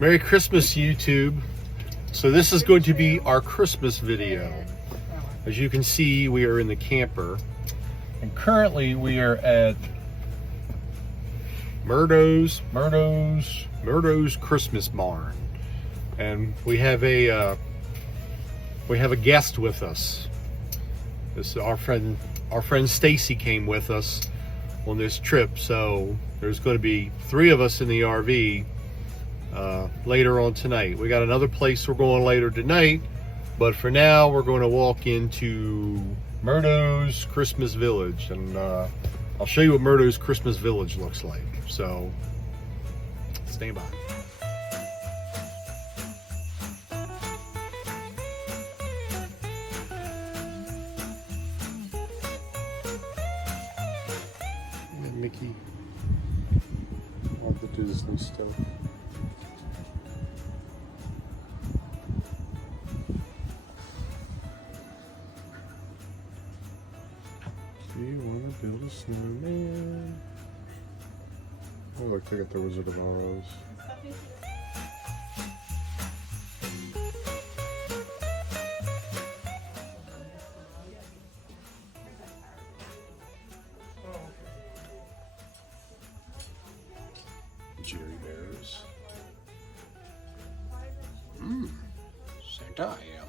Merry Christmas, YouTube. So this is going to be our Christmas video. As you can see, we are in the camper. And currently we are at Murdo's Christmas Barn. And we have a guest with us. This is our friend Stacy came with us on this trip. So there's going to be 3 of us in the RV later on tonight. We got another place we're going later tonight, but for now we're going to walk into Murdo's Christmas Village, and I'll show you what Murdo's Christmas Village looks like. So stand by. Mickey, I want to do this new stuff. Do you want to build a snowman? Oh look, they got the Wizard of Oz. Jerry Bears. Santa I am.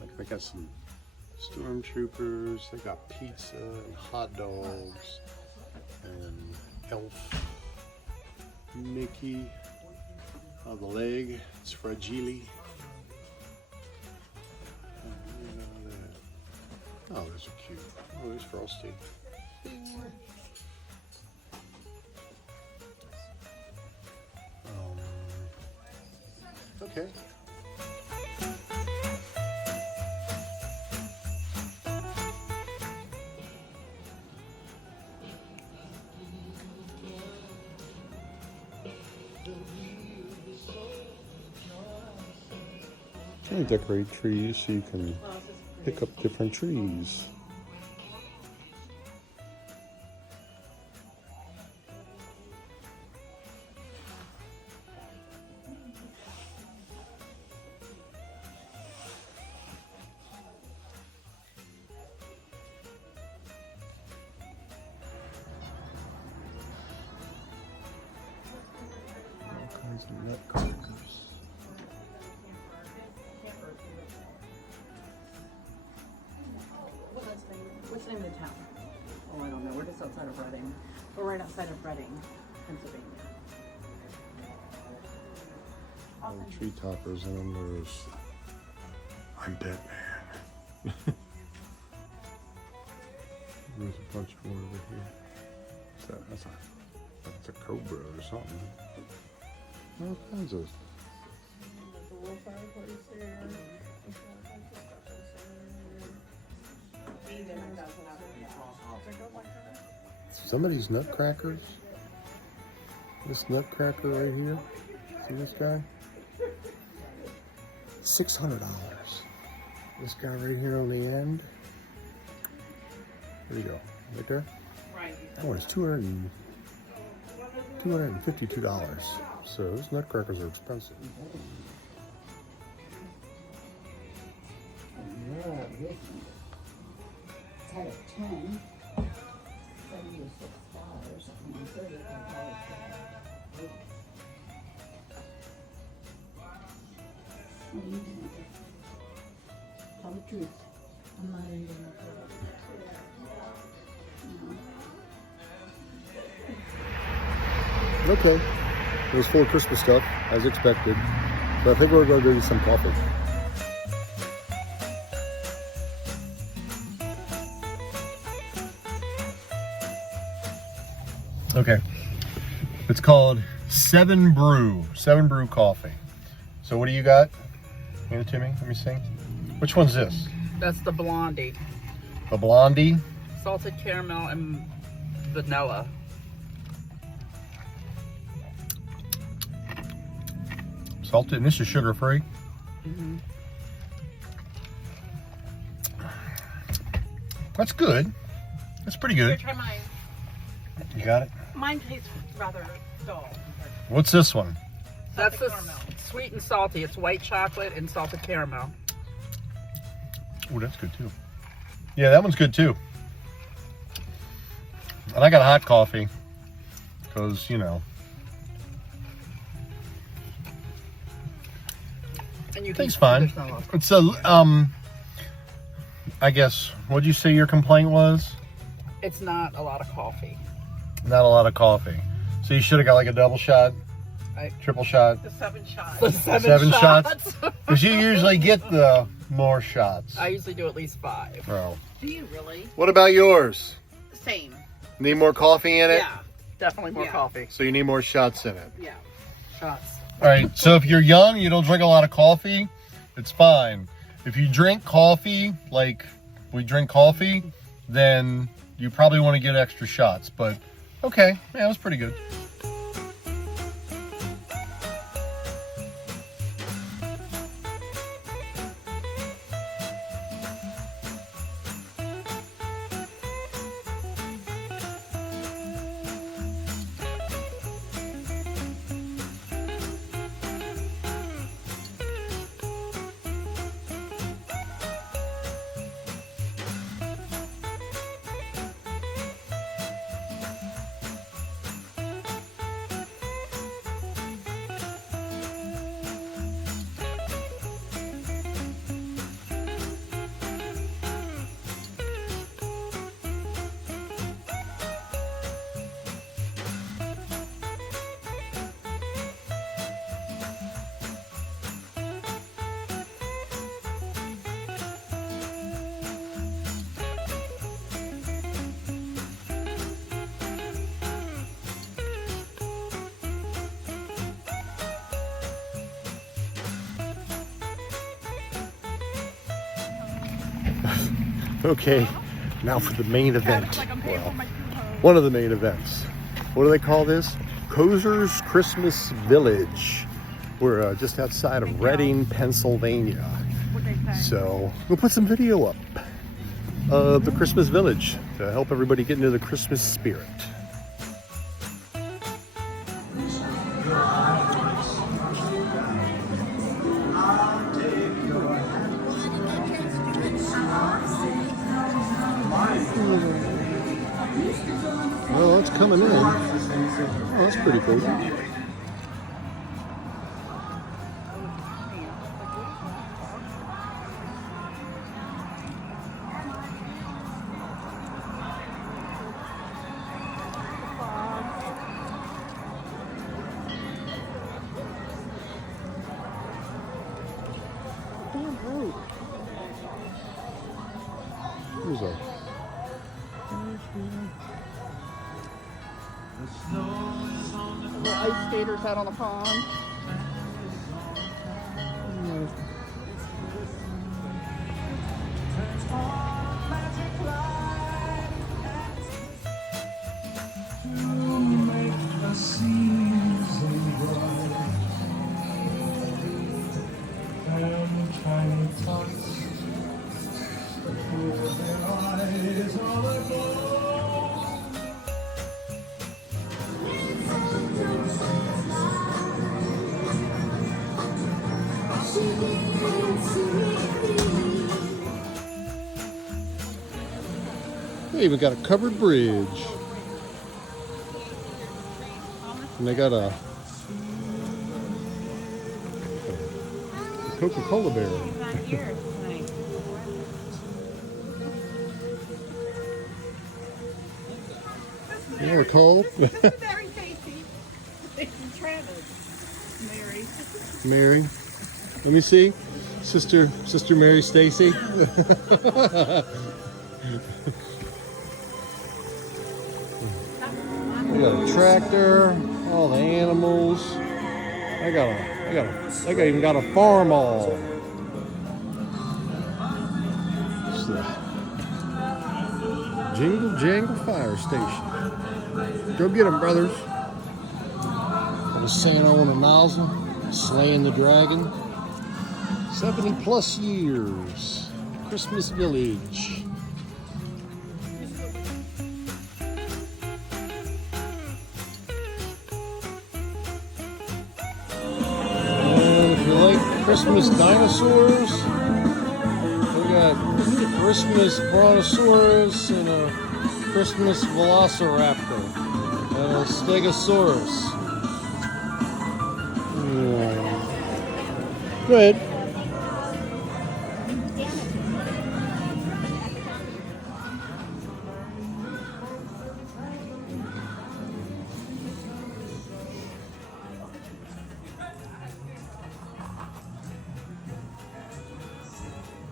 Look, they got some stormtroopers, they got pizza and hot dogs and Elf, Mickey, the leg, it's fragile. Oh, those are cute. Oh, there's Frosty. Okay. You can decorate trees so you can pick up different trees. All kinds of nutcrackers. What's the name of the town? Oh, I don't know. We're just outside of Reading. We're right outside of Reading, Pennsylvania. All the tree toppers, and then there's I'm Batman. There's a bunch more over here. That's a cobra or something. All kinds of. There's a little fireplace there. Some of these nutcrackers. This nutcracker right here. See this guy? $600. This guy right here on the end. There you go. Right there? Right. That one is $252. So those nutcrackers are expensive. Yeah, this it's had a 10, $76. I'm sure you can probably get. What do you think? Tell the truth. I'm not even gonna put it. Okay. It was full of Christmas stuff, as expected. But I think we're going to do some coffee. Okay. It's called 7 Brew coffee. So what do you got? Hand it to me. Let me see. Which one's this? That's the Blondie. The Blondie? Salted caramel and vanilla. Salted, and this is sugar-free. Mm-hmm. That's good. That's pretty Here, good. try mine. You got it? Mine tastes rather dull. What's this one? That's the caramel. sweet and salty. It's white chocolate and salted caramel. Oh, that's good too. Yeah, that one's good too. And I got hot coffee because, you know. And you Tastes fine. there's no- It's a, I guess, what'd you say your complaint was? It's not a lot of coffee. Not a lot of coffee. So you should have got like a double shot, triple shot, The 7 shots. The seven shots. Because you usually get the more shots. I usually do at least 5. Oh. Do you really? What about yours? Same. Need more coffee in it? Yeah, definitely more Yeah. coffee. So you need more shots in it. Yeah. Shots. All right, so if you're young, you don't drink a lot of coffee, it's fine. If you drink coffee, like we drink coffee, then you probably want to get extra shots. But okay, yeah, it was pretty good. Okay, now for the main event. Well, one of the main events. What do they call this? Kozer's Christmas Village. We're just outside of Reading, Pennsylvania. So we'll put some video up of the Christmas Village to help everybody get into the Christmas spirit. Oh, it's coming in. Oh, that's pretty cool. Who's that? The ice skaters out on the pond. They even got a covered bridge. And they got a Coca-Cola barrel. You know what they're called? Very tasty. It's Travis. Mary. Mary. Let me see. Sister Mary Stacy. We got a tractor, all the animals. I even got a farm all. It's the Jingle Jangle Fire Station. Go get them, brothers. Got a Santa on a nozzle, slaying the dragon. 70 plus years. Christmas Village. Christmas dinosaurs. We got Christmas brontosaurus and a Christmas velociraptor and a stegosaurus. Yeah. Go ahead.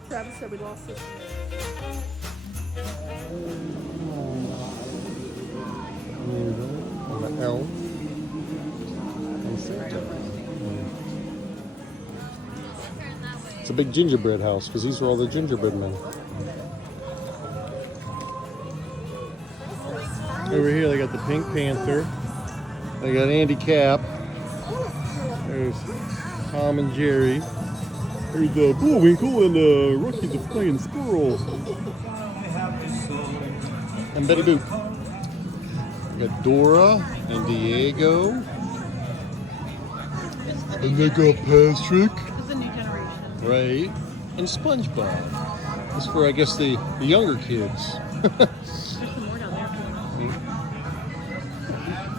Travis said we lost it. On the L. And Santa. It's a big gingerbread house because these are all the gingerbread men. Over here they got the Pink Panther. They got Andy Capp. There's Tom and Jerry. There's Bullwinkle and Rocky the Flying Squirrel. And Betty Boop. We got Dora and Diego. And they got Patrick. This is a new generation. Right. And SpongeBob. That's for, I guess, the younger kids. There's some more down there.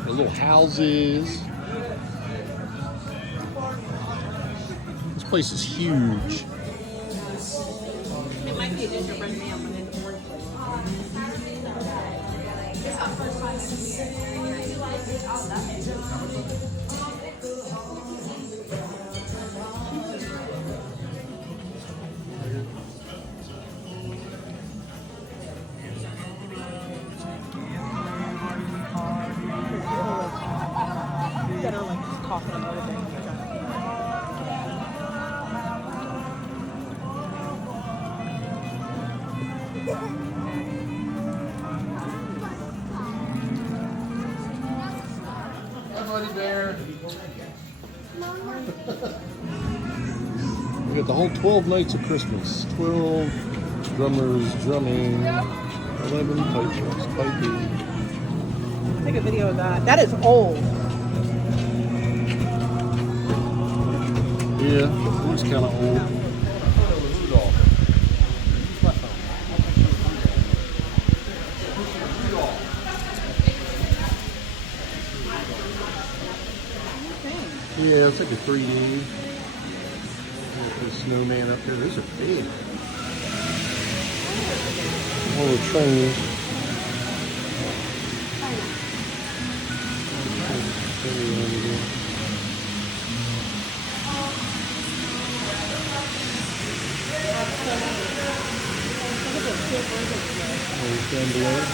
The little houses. This place is huge. It might be a gingerbread man, but in orange. That are like just coughing and everything. Hi, Buddy Bear. We got the whole 12 nights of Christmas. 12 drummers drumming. 11 pipers piping. Take a video of that. That is old. Yeah, it looks kind of old. Yeah, it's like a 3D. The snowman up there. Those are big. All the trains. Down below.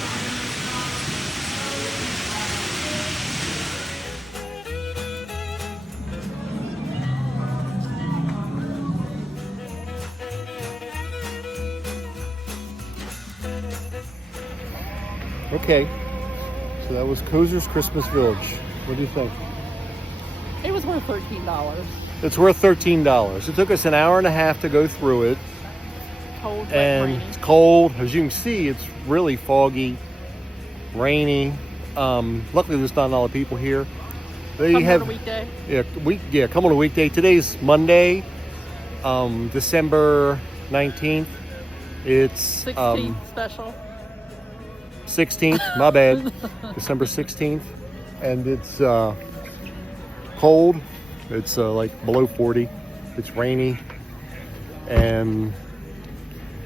Okay, so that was Kozer's Christmas Village. What do you think? It was worth $13. It's worth $13. It took us an hour and a half to go through it, Cold, wet, and rainy. it's cold. As you can see, it's really foggy, rainy. Luckily, there's not a lot of people here. They Come have on a weekday. come on a weekday. Today's Monday, December 19th. It's 16th special. 16th, my bad. December 16th. And it's cold. It's like below 40. It's rainy. And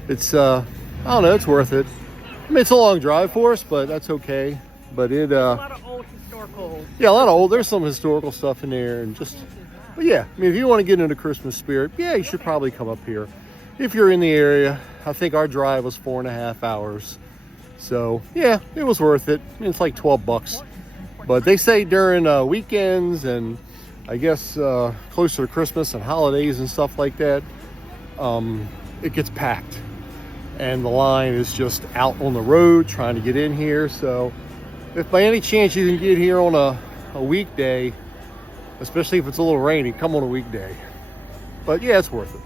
it's, I don't know, it's worth it. I mean, it's a long drive for us, but that's okay. But it, A lot of old historical. yeah, a lot of old, there's some historical stuff in there. And just, but yeah, I mean, if you want to get into Christmas spirit, yeah, you should probably come up here. If you're in the area, I think our drive was 4.5 hours. So yeah, it was worth it. I mean, it's like $12, but they say during weekends and I guess closer to Christmas and holidays and stuff like that, it gets packed and the line is just out on the road trying to get in here. So if by any chance you can get here on a weekday, especially if it's a little rainy, come on a weekday. But yeah, it's worth it.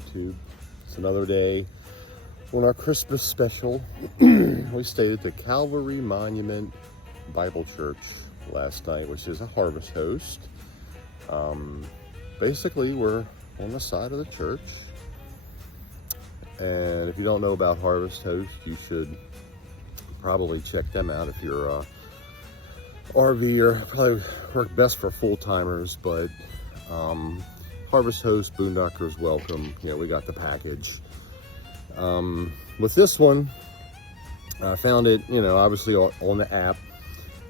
YouTube. It's another day on our Christmas special. We stayed at the Calvary Monument Bible Church last night, which is a Harvest Host. Basically, we're on the side of the church. And if you don't know about Harvest Host, you should probably check them out if you're a RVer. Probably work best for full-timers, but Harvest Host, Boondockers welcome. You know, we got the package. With this one, I found it, you know, obviously on the app.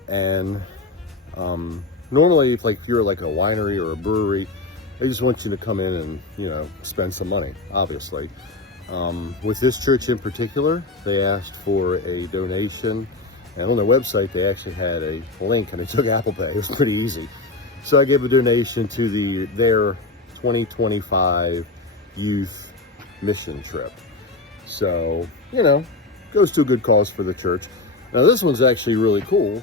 And normally, if you're like a winery or a brewery, they just want you to come in and, you know, spend some money, obviously. With this church in particular, they asked for a donation. And on their website, they actually had a link and they took Apple Pay. It was pretty easy. So I gave a donation to their 2025 youth mission trip. So, you know, goes to a good cause for the church. Now this one's actually really cool.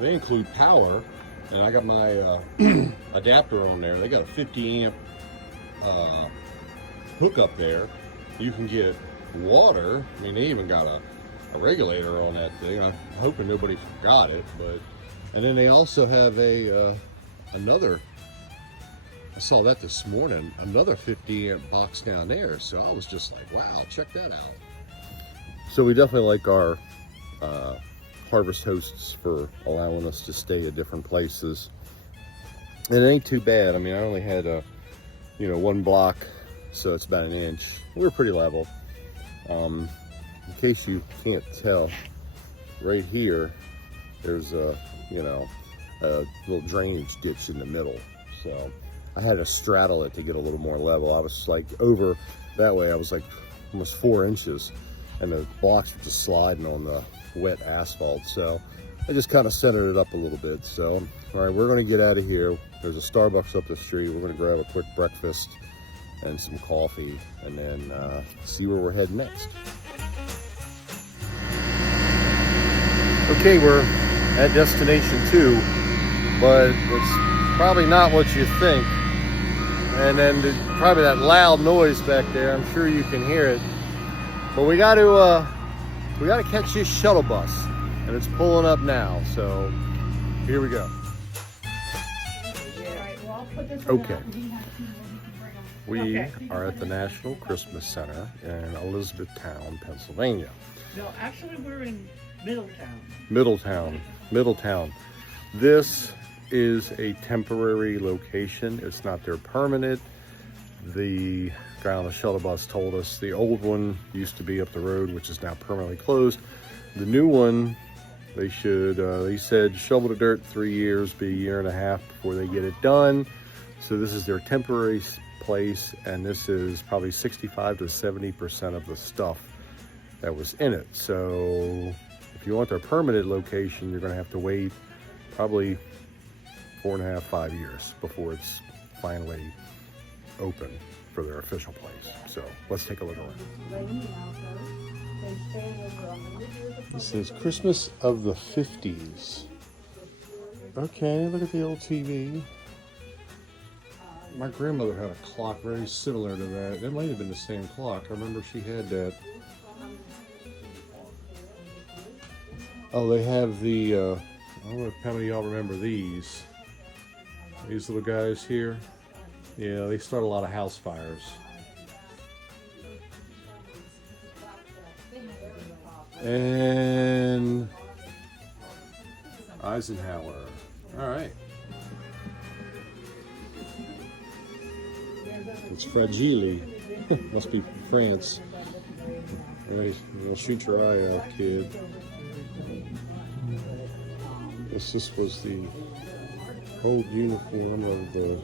They include power, and I got my adapter on there. They got a 50 amp hookup there. You can get water. I mean, they even got a regulator on that thing. I'm hoping nobody forgot it, and then they also have another, I saw that this morning, another 50 amp box down there. So I was just like, wow, check that out. So we definitely like our Harvest Hosts for allowing us to stay at different places. And it ain't too bad. I mean, I only had one block, so it's about an inch. We were pretty level. In case you can't tell, right here, there's a little drainage ditch in the middle. So I had to straddle it to get a little more level. I was like over that way, I was like almost 4 inches, and the blocks were just sliding on the wet asphalt. So I just kind of centered it up a little bit. So, all right, we're gonna get out of here. There's a Starbucks up the street. We're gonna grab a quick breakfast and some coffee, and then see where we're heading next. Okay, we're at destination 2, but it's probably not what you think. And then there's probably that loud noise back there. I'm sure you can hear it. But we got to catch this shuttle bus, and it's pulling up now. So here we go. Okay. We are at the National Christmas Center in Elizabethtown, Pennsylvania. No, actually, we're in Middletown. Middletown. This is a temporary location. It's not their permanent. The guy on the shuttle bus told us the old one used to be up the road, which is now permanently closed. The new one, they said shovel the dirt 3 years, be a year and a half before they get it done. So this is their temporary place, and this is probably 65 to 70% of the stuff that was in it. So if you want their permanent location, you're going to have to wait probably 4.5, 5 years before it's finally open for their official place. So let's take a look around. This says Christmas of the 50s. Okay, look at the old TV. My grandmother had a clock very similar to that. It might have been the same clock. I remember she had that. Oh, they have the, I don't know how many of y'all remember these. These little guys here. Yeah, they start a lot of house fires. And Eisenhower. All right. It's Fragile. Must be France. All right, you'll shoot your eye out, kid. This was the old uniform of the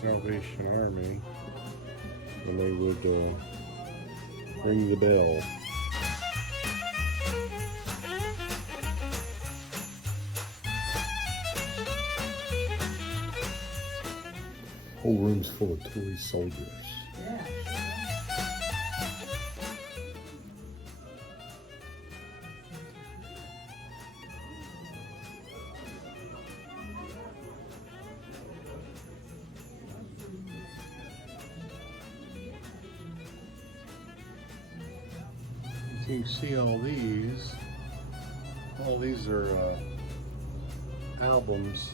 Salvation Army, and they would ring the bell. Whole room's full of toy soldiers. So you can see all these. All these are albums.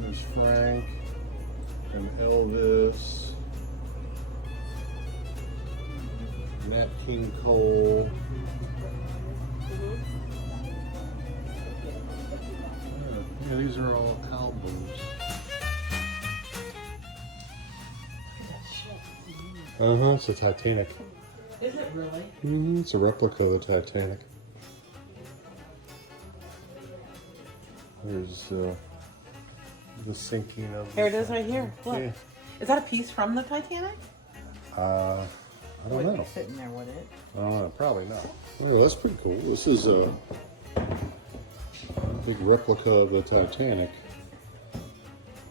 There's Frank and Elvis, Nat King Cole. Yeah, these are all albums. It's the Titanic. Is it really? It's a replica of the Titanic. There's the sinking of. Here it is right here. Look. Yeah. Is that a piece from the Titanic? I don't Wouldn't know. be sitting there, would it? Probably not. Well, that's pretty cool. This is a big replica of the Titanic.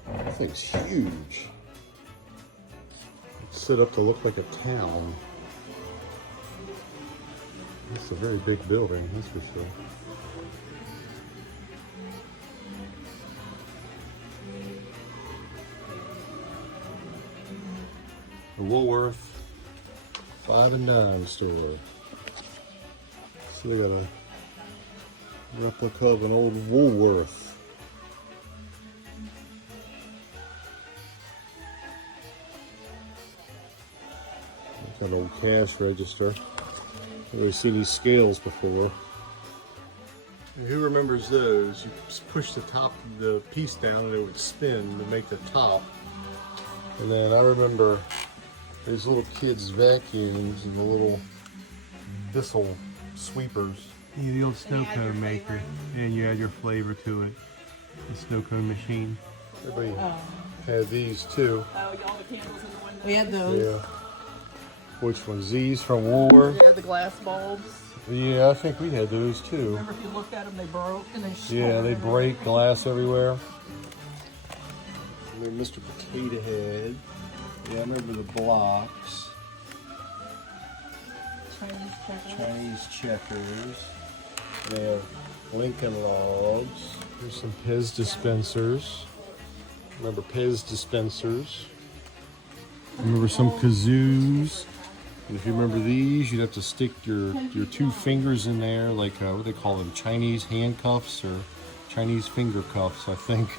That thing's huge. It's set up to look like a town. It's a very big building, that's for sure. The Woolworth 5 and Dime store. So they got a replica of an old Woolworth. Got an old cash register. I've never seen these scales before. Who remembers those? You just push the top of the piece down and it would spin to make the top. And then I remember these little kids' vacuums and the little Bissell sweepers. Yeah, the old snow cone maker, and you add your flavor to it. The snow cone machine. Everybody had these too. Oh, y'all the candles in the window. We had those. Yeah. Which ones? These from Woolworth? Yeah, the glass bulbs. Yeah, I think we had those too. Remember if you looked at them, they broke and they Yeah, they break glass everywhere. And then Mr. Potato Head. Yeah, I remember the blocks. Chinese checkers. They have Lincoln Logs. There's some Pez dispensers. Remember Pez dispensers. Remember some kazoos. And if you remember these, you'd have to stick your 2 fingers in there, like what do they call them, Chinese handcuffs or Chinese finger cuffs, I think.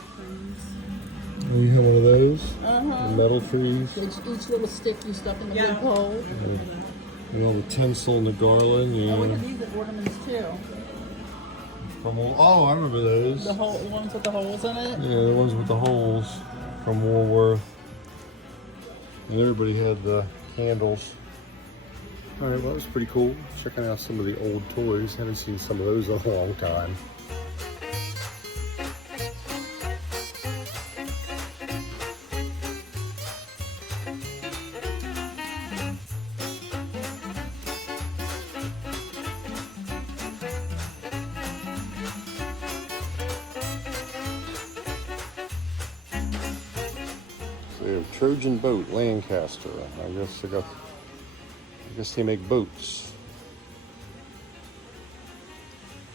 Oh, you have one of those? The metal trees. Each little stick you stuck in the big hole. And all the tinsel and the garland. Oh, we Yeah. had these ornaments too. Oh, I remember those. The ones with the holes in it. Yeah, the ones with the holes from Woolworth. And everybody had the candles. All right, well, that was pretty cool. Checking out some of the old toys. Haven't seen some of those in a long time. So they have Trojan Boat, Lancaster. I guess they make boats.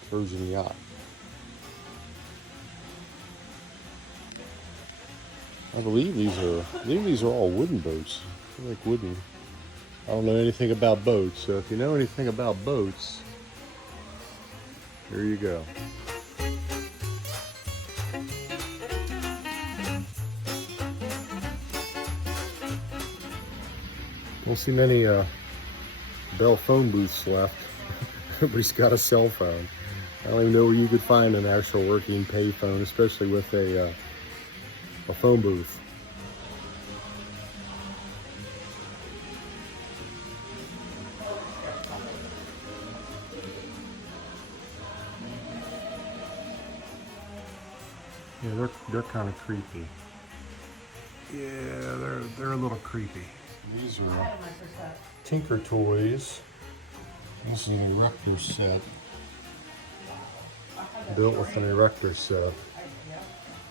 Trojan Yacht. I believe these are all wooden boats. They're like wooden. I don't know anything about boats, so if you know anything about boats, here you go. Don't see many Bell phone booths left. Everybody's got a cell phone. I don't even know where you could find an actual working pay phone, especially with a phone booth. Yeah, they're kind of creepy. Yeah, they're a little creepy. These are Tinker Toys. This is an erector set. Built with an erector set.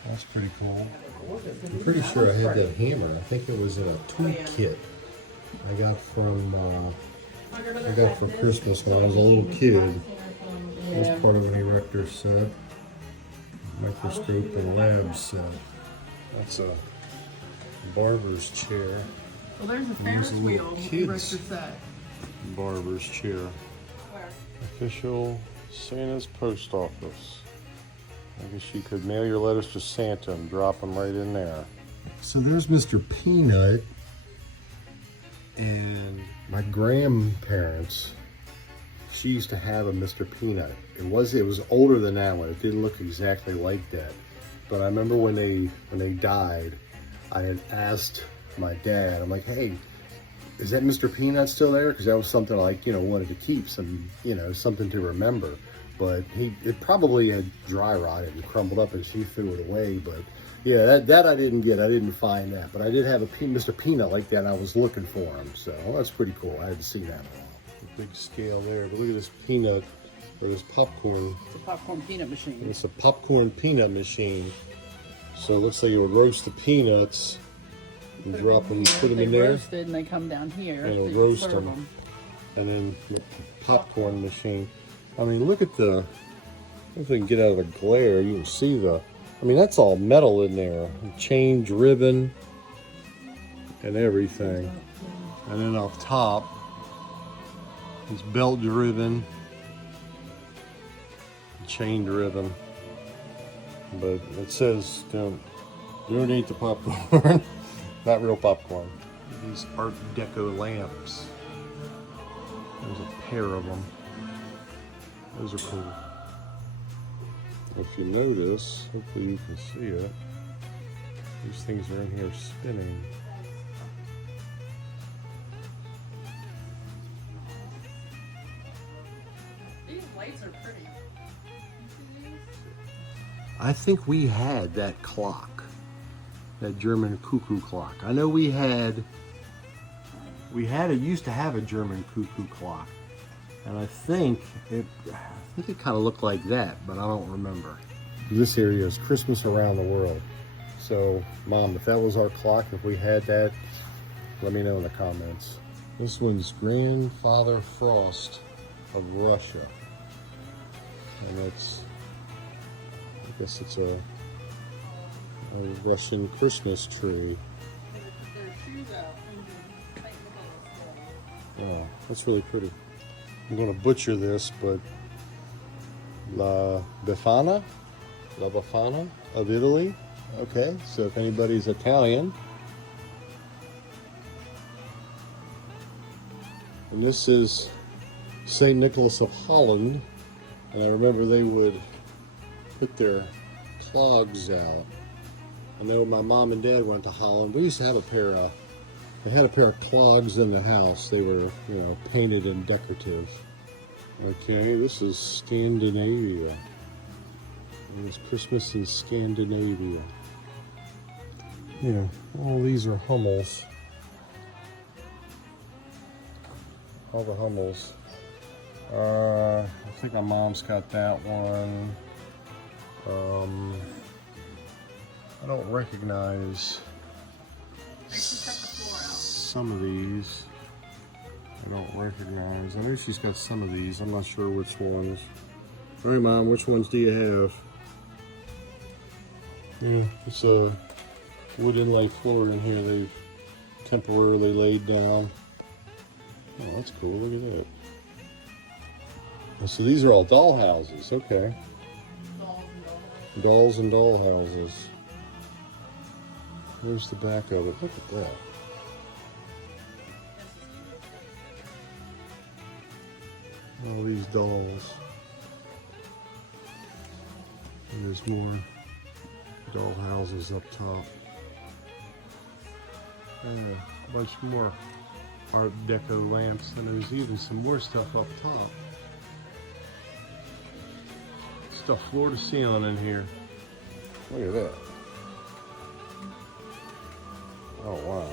That's pretty cool. I'm pretty sure I had that hammer. I think it was in a tool kit I got for Christmas when I was a little kid. It was part of an erector set. Microscope and lab set. That's a barber's chair. Well, there's a there's Ferris a little wheel. kids. Richter said. Barber's chair. Where? Official Santa's post office. I guess you could mail your letters to Santa and drop them right in there. So there's Mr. Peanut. And my grandparents, she used to have a Mr. Peanut. It was older than that one. It didn't look exactly like that. But I remember when they died, I had asked my dad, I'm like, hey, is that Mr. Peanut still there? Because that was something I, wanted to keep, some, something to remember. But it probably had dry rotted and crumbled up and she threw it away. But yeah, that I didn't get. I didn't find that. But I did have a Mr. Peanut like that and I was looking for him. So that's pretty cool. I hadn't seen that in a while. Big scale there. But look at this peanut, or this popcorn. It's a popcorn peanut machine. It's a popcorn peanut machine. So it looks like it would roast the peanuts. You drop them, put them in there. They roasted and they come down here. And it'll so you roast serve them. And then the popcorn machine. I mean, look at the, if they can get out of the glare, you can see that's all metal in there. Change ribbon and everything. And then up top, it's belt driven, chained ribbon. But it says don't eat the popcorn. Not real popcorn. These Art Deco lamps. There's a pair of them. Those are cool. If you notice, hopefully you can see it, these things are in here spinning. These lights are pretty. I think we had that clock, that German cuckoo clock. I know we used to have a German cuckoo clock, and I think it kind of looked like that, but I don't remember. This area is Christmas around the world. So, Mom, if that was our clock, if we had that, let me know in the comments. This one's Grandfather Frost of Russia, and I guess it's a Russian Christmas tree. Their shoes out. Oh, that's really pretty. I'm going to butcher this, but La Befana of Italy. Okay, so if anybody's Italian. And this is St. Nicholas of Holland. And I remember they would put their clogs out. I know my mom and dad went to Holland. We used to have they had a pair of clogs in the house. They were, painted and decorative. Okay, this is Scandinavia. And it's Christmas in Scandinavia. Yeah, all these are Hummels. All the Hummels. I think my mom's got that one. I don't recognize some of these. I don't recognize. I know she's got some of these. I'm not sure which ones. All right, Mom, which ones do you have? Yeah, it's a wood inlay floor in here they've temporarily laid down. Oh, that's cool. Look at that. Oh, so these are all doll houses. Okay. Dolls and doll houses. Here's the back of it. Look at that. All these dolls. And there's more doll houses up top. And a bunch more Art Deco lamps, and there's even some more stuff up top. Stuff floor to ceiling in here. Look at that. Oh wow.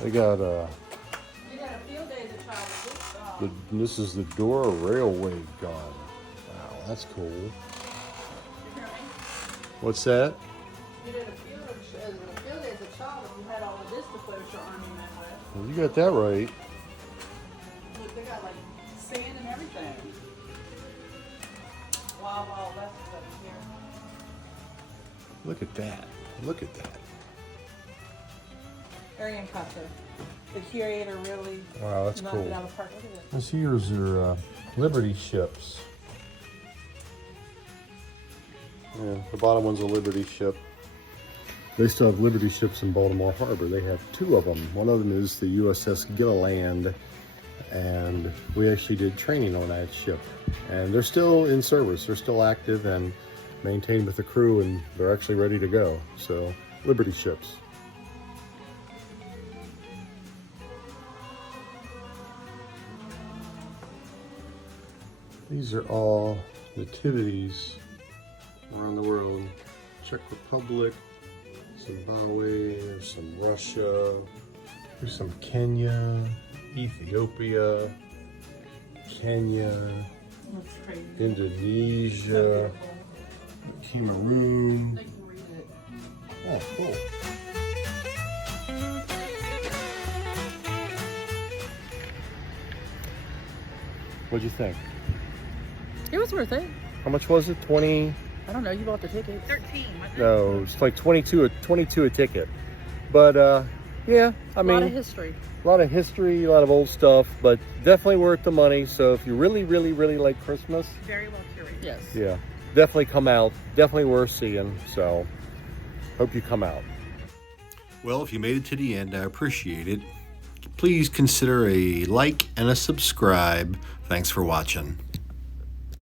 They got We had a field day as a child with this dog. this is the Dora Railway gun. Wow, that's cool. You hear me? What's that? We did a field day as a child and we had all of this to put your army men with. Well, you got that right. Look, they got like sand and everything. Wow, left is up here. Look at that. Look at that. Arian Cotter. The curator really Wow, that's knocked cool. it out of the park. Look at it. This here's their Liberty ships. Yeah, the bottom one's a Liberty ship. They still have Liberty ships in Baltimore Harbor. They have 2 of them. One of them is the USS Gilliland, and we actually did training on that ship. And they're still in service. They're still active and maintained with the crew, and they're actually ready to go. So, Liberty ships. These are all nativities around the world. Czech Republic, Zimbabwe, there's some Russia, there's some Kenya, Ethiopia, Kenya, That's crazy. Indonesia, Cameroon. I can read it. Oh, cool. What'd you think? It was worth it. How much was it? 20? I don't know. You bought the tickets. 13. No, it's like 22 a ticket. But yeah, I A mean, lot of history. a lot of history, a lot of old stuff, but definitely worth the money. So if you really, really, really like Christmas, Very well curated. Yes. yeah, definitely come out. Definitely worth seeing. So hope you come out. Well, if you made it to the end, I appreciate it. Please consider a like and a subscribe. Thanks for watching.